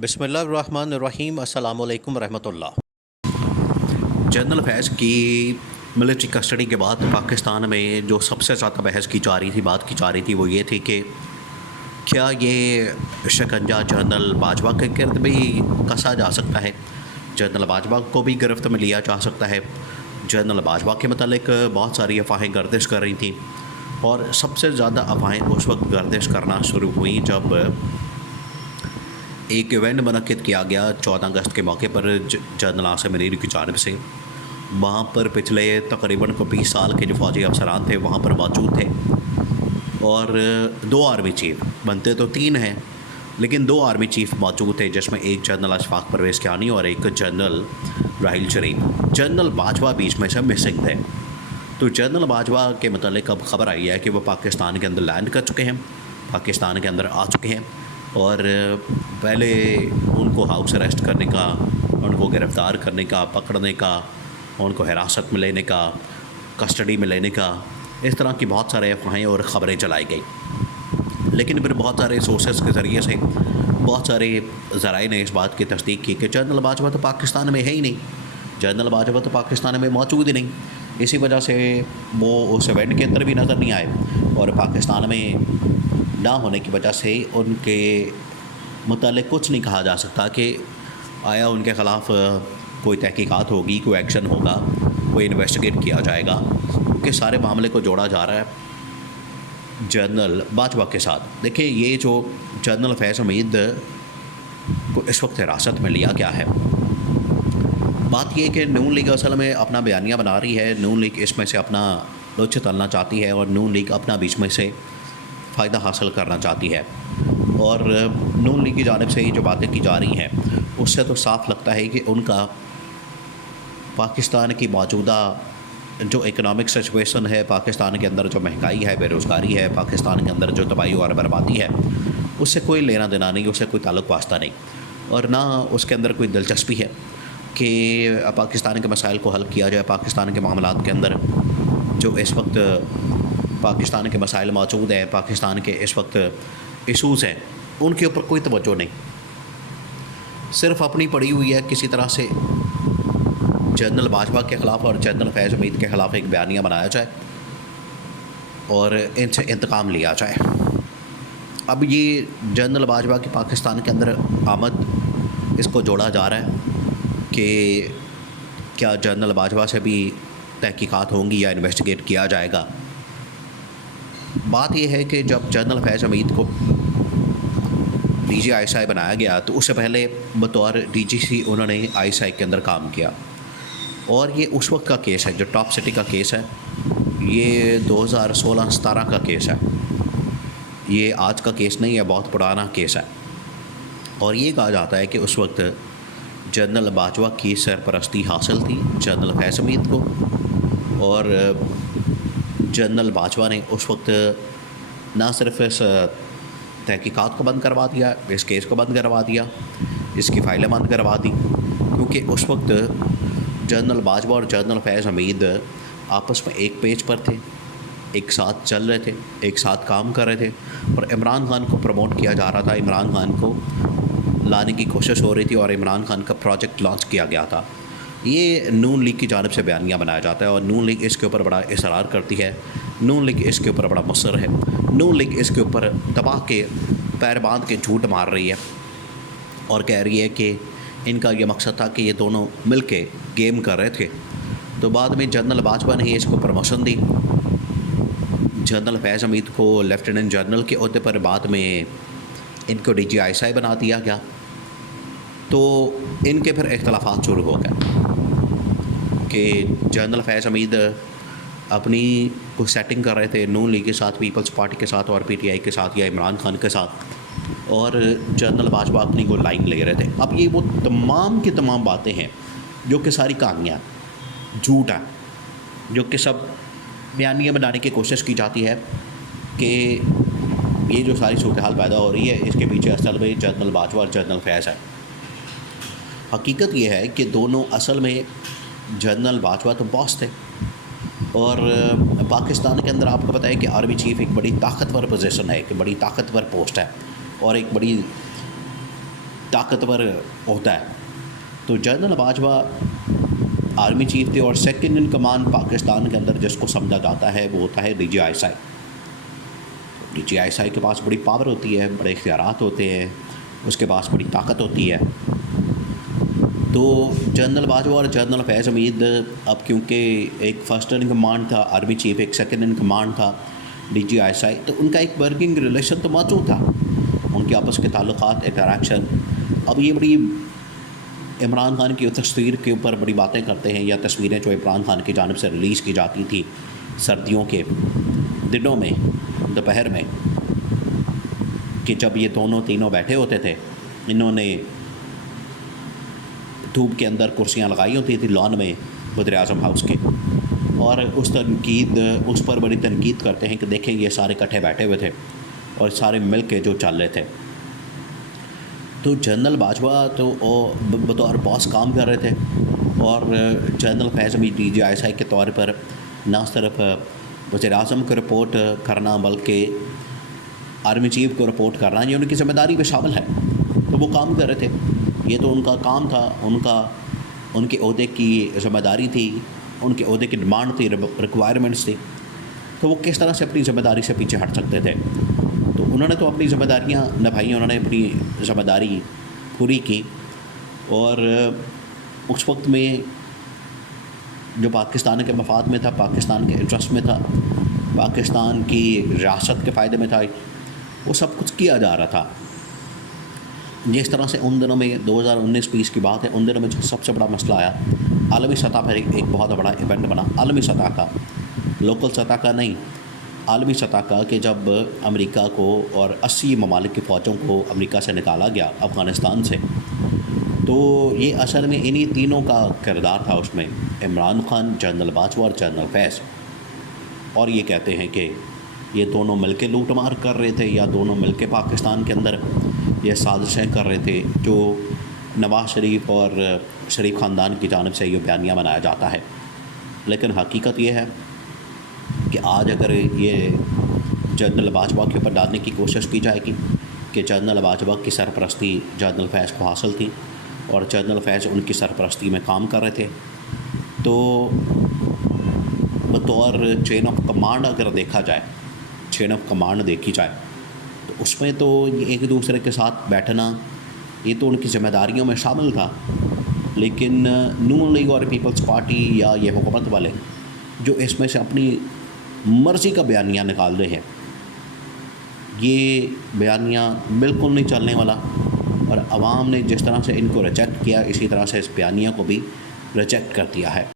बिस्मिल्लाहिर्रहमानिर्रहीम अस्सलामु अलैकुम रहमतुल्लाह। जनरल फैज़ की मिलिट्री कस्टडी के बाद पाकिस्तान में जो सबसे ज़्यादा बहस की जा रही थी, बात की जा रही थी, वो ये थी कि क्या ये शिकंजा जनरल बाजवा के गिर्द भी कसा जा सकता है, जनरल बाजवा को भी गिरफ्त में लिया जा सकता है। जनरल बाजवा के मतलब बहुत सारी अफवाहें गर्दिश कर रही थी और सबसे ज़्यादा अफवाहें उस वक्त गर्दिश करना शुरू हुई जब एक इवेंट मुनक्किद किया गया 14 अगस्त के मौके पर जनरल आसिम मनीर की जानिब से। वहाँ पर पिछले तकरीबन को 20 साल के जो फ़ौजी अफसरान थे वहाँ पर मौजूद थे और 2 आर्मी चीफ़, बनते तो 3 हैं लेकिन 2 आर्मी चीफ़ मौजूद थे, जिसमें एक जनरल अशफाक परवेज़ कियानी और एक जनरल राहिल शरीफ। जनरल बाजवा बीच में से मिसिंग थे। तो जनरल बाजवा के मतलब अब ख़बर आई है कि वो पाकिस्तान के अंदर लैंड कर चुके हैं, पाकिस्तान के अंदर आ चुके हैं और पहले उनको हाउस अरेस्ट करने का, उनको गिरफ़्तार करने का, पकड़ने का, उनको हिरासत में लेने का, कस्टडी में लेने का, इस तरह की बहुत सारे अफवाहें और ख़बरें चलाई गई। लेकिन फिर बहुत सारे सोर्सेस के ज़रिए से बहुत सारे ज़राए ने इस बात की तस्दीक की कि जनरल बाजवा तो पाकिस्तान में है ही नहीं, जनरल बाजवा तो पाकिस्तान में मौजूद ही नहीं। इसी वजह से वो उस इवेंट के अंदर भी नज़र नहीं आए और पाकिस्तान में ना होने की वजह से उनके मुतालिक कुछ नहीं कहा जा सकता कि आया उनके ख़िलाफ़ कोई तहकीकात होगी, कोई एक्शन होगा, कोई इन्वेस्टिगेट किया जाएगा, क्योंकि सारे मामले को जोड़ा जा रहा है जनरल बाजवा के साथ। देखिए, ये जो जनरल फैज़ हमीद को इस वक्त हिरासत में लिया गया है, बात यह कि नून लीग असल में अपना बयानिया बना रही है, नून लीग इसमें से अपना लुत्फ़ तलना चाहती है और नून लीग अपना बीच में से फ़ायदा हासिल करना चाहती है। और नून लीग की जानिब से ये जो बातें की जा रही हैं उससे तो साफ़ लगता है कि उनका पाकिस्तान की मौजूदा जो इकनॉमिक सिचुएशन है, पाकिस्तान के अंदर जो महंगाई है, बेरोज़गारी है, पाकिस्तान के अंदर जो तबाही और बर्बादी है, उससे कोई लेना देना नहीं, उससे कोई ताल्लुक़ वास्ता नहीं और ना उसके अंदर कोई दिलचस्पी है कि पाकिस्तान के मसाइल को हल किया जाए। पाकिस्तान के मामलात के अंदर जो इस वक्त पाकिस्तान के मसाइल मौजूद हैं, पाकिस्तान के इस वक्त इशूज़ हैं, उनके ऊपर कोई तवज्जो नहीं, सिर्फ़ अपनी पड़ी हुई है किसी तरह से जनरल बाजवा के ख़िलाफ़ और जनरल फैज़ हमीद के ख़िलाफ़ एक बयानिया बनाया जाए और इनसे इंतकाम लिया जाए। अब ये जनरल बाजवा की पाकिस्तान के अंदर आमद, इसको जोड़ा जा रहा है कि क्या जनरल बाजवा से भी तहकीकात होंगी या इन्वेस्टिगेट किया जाएगा। बात यह है कि जब जनरल फैज़ हमीद को DG बनाया गया तो उससे पहले बतौर DGC उन्होंने ISI के अंदर काम किया और ये उस वक्त का केस है, जो टॉप सिटी का केस है, ये 2016-17 का केस है, ये आज का केस नहीं है, बहुत पुराना केस है। और ये कहा जाता है कि उस वक्त जनरल बाजवा की सरपरस्ती हासिल थी जनरल फैज़ हमीद को और जनरल बाजवा ने उस वक्त ना सिर्फ इस तहकीकात को बंद करवा दिया, इस केस को बंद करवा दिया, इसकी फ़ाइलें बंद करवा दी, क्योंकि उस वक्त जनरल बाजवा और जनरल फैज़ हमीद आपस में एक पेज पर थे, एक साथ चल रहे थे, एक साथ काम कर रहे थे और इमरान खान को प्रमोट किया जा रहा था, इमरान खान को लाने की कोशिश हो रही थी और इमरान खान का प्रोजेक्ट लॉन्च किया गया था। ये नून लीग की जानिब से बयानिया बनाया जाता है और नून लीग इसके ऊपर बड़ा इसरार करती है, नून लीग इसके ऊपर बड़ा मुसर है, नून लीग इसके ऊपर दबा के पैर बांध के झूठ मार रही है और कह रही है कि इनका ये मकसद था कि ये दोनों मिल के गेम कर रहे थे। तो बाद में जनरल बाजवा ने इसको प्रमोशन दी, जनरल फैज़ हमीद को लेफ्टिनेंट जनरल के ओहदे पर, बाद में इनको DG बना दिया गया। तो इनके फिर इख्तलाफात शुरू हो गए कि जनरल फैज़ हमीद अपनी कोई सेटिंग कर रहे थे नून लीग के साथ, पीपल्स पार्टी के साथ और PTI के साथ या इमरान खान के साथ, और जनरल बाजवा अपनी को लाइन ले रहे थे। अब ये वो तमाम की तमाम बातें हैं जो कि सारी कहानियाँ झूठ हैं, जो कि सब बयानियाँ बनाने की कोशिश की जाती है कि ये जो सारी सूरत हाल पैदा हो रही है इसके पीछे असल में जनरल बाजवा और जनरल फैज़ है। हकीकत ये है कि दोनों असल में जनरल बाजवा तो बॉस थे और पाकिस्तान के अंदर आपको पता है कि आर्मी चीफ़ एक बड़ी ताकतवर पोजीशन है, एक बड़ी ताकतवर पोस्ट है और एक बड़ी ताकतवर होता है। तो जनरल बाजवा आर्मी चीफ थे और सेकंड इन कमांड पाकिस्तान के अंदर जिसको समझा जाता है वो होता है DGISI। DGISI के पास बड़ी पावर होती है, बड़े इख्तियारात होते हैं, उसके पास बड़ी ताकत होती है। तो जनरल बाजवा और जनरल फैज़ हमीद अब क्योंकि एक फर्स्ट इन कमांड था आर्मी चीफ, एक सेकंड इन कमांड था DGISI, तो उनका एक वर्किंग रिलेशन तो मौजूद था, उनके आपस के ताल्लुकात, इंटरेक्शन। अब ये बड़ी इमरान खान की तस्वीर के ऊपर बड़ी बातें करते हैं, या तस्वीरें जो इमरान खान की जानिब से रिलीज़ की जाती थी सर्दियों के दिनों में, दोपहर में, कि जब ये दोनों तीनों बैठे होते थे, इन्होंने धूप के अंदर कुर्सियां लगाई होती थी लॉन में वज़ीर-ए-आज़म हाउस के, और उस पर बड़ी तनकीद करते हैं कि देखें ये सारे इकट्ठे बैठे हुए थे और सारे मिल के जो चल रहे थे। तो जनरल बाजवा तो बतौर बॉस काम कर रहे थे, और जनरल फैज़ हमीद DGISI के तौर पर न सिर्फ वज़ीर-ए-आज़म को रिपोर्ट करना बल्कि आर्मी चीफ को रिपोर्ट करना ये उनकी ज़िम्मेदारी में शामिल है। तो वो काम कर रहे थे, ये तो उनका काम था, उनके ओहदे की ज़िम्मेदारी थी, उनके ओहदे की डिमांड थी, रिक्वायरमेंट्स थी। तो वो किस तरह से अपनी ज़िम्मेदारी से पीछे हट सकते थे? तो उन्होंने तो अपनी ज़िम्मेदारियाँ निभाई, उन्होंने अपनी ज़िम्मेदारी पूरी की, और उस वक्त में जो पाकिस्तान के मफाद में था, पाकिस्तान के इंटरेस्ट में था, पाकिस्तान की रियासत के फ़ायदे में था, वो सब कुछ किया जा रहा था। जिस तरह से उन दिनों में 2019-20 की बात है, उन दिनों में जो सबसे बड़ा मसला आया, आलमी सतह पर एक बहुत बड़ा इवेंट बना, आलमी सतह का, लोकल सतह का नहीं, आलमी सतह का, कि जब अमेरिका को और 80 ममालिक की फ़ौजों को अमेरिका से निकाला गया अफ़गानिस्तान से, तो ये असल में इन्हीं तीनों का किरदार था उसमें, इमरान खान, जनरल बाजवा और जनरल फैज़। और ये कहते हैं कि ये दोनों मिलके लूट मार कर रहे थे, या दोनों मिलके पाकिस्तान के अंदर ये साजिशें कर रहे थे, जो नवाज़ शरीफ और शरीफ ख़ानदान की जानिब से ये बयानिया बनाया जाता है। लेकिन हकीकत ये है कि आज अगर ये जनरल बाजवा के ऊपर डालने की कोशिश की जाएगी कि जनरल बाजवा की सरपरस्ती जनरल फैज़ को हासिल थी और जनरल फैज़ उनकी सरपरस्ती में काम कर रहे थे, तो बतौर चेन ऑफ कमांड अगर देखा जाए, चेन ऑफ कमांड देखी जाए, तो उसमें तो ये एक दूसरे के साथ बैठना ये तो उनकी ज़िम्मेदारियों में शामिल था। लेकिन नून लीग और पीपल्स पार्टी या ये हुकूमत वाले जो इसमें से अपनी मर्ज़ी का बयानिया निकाल रहे हैं, ये बयानिया बिल्कुल नहीं चलने वाला, और आवाम ने जिस तरह से इनको रिजेक्ट किया, इसी तरह से इस बयानिया को भी रिजेक्ट कर दिया है।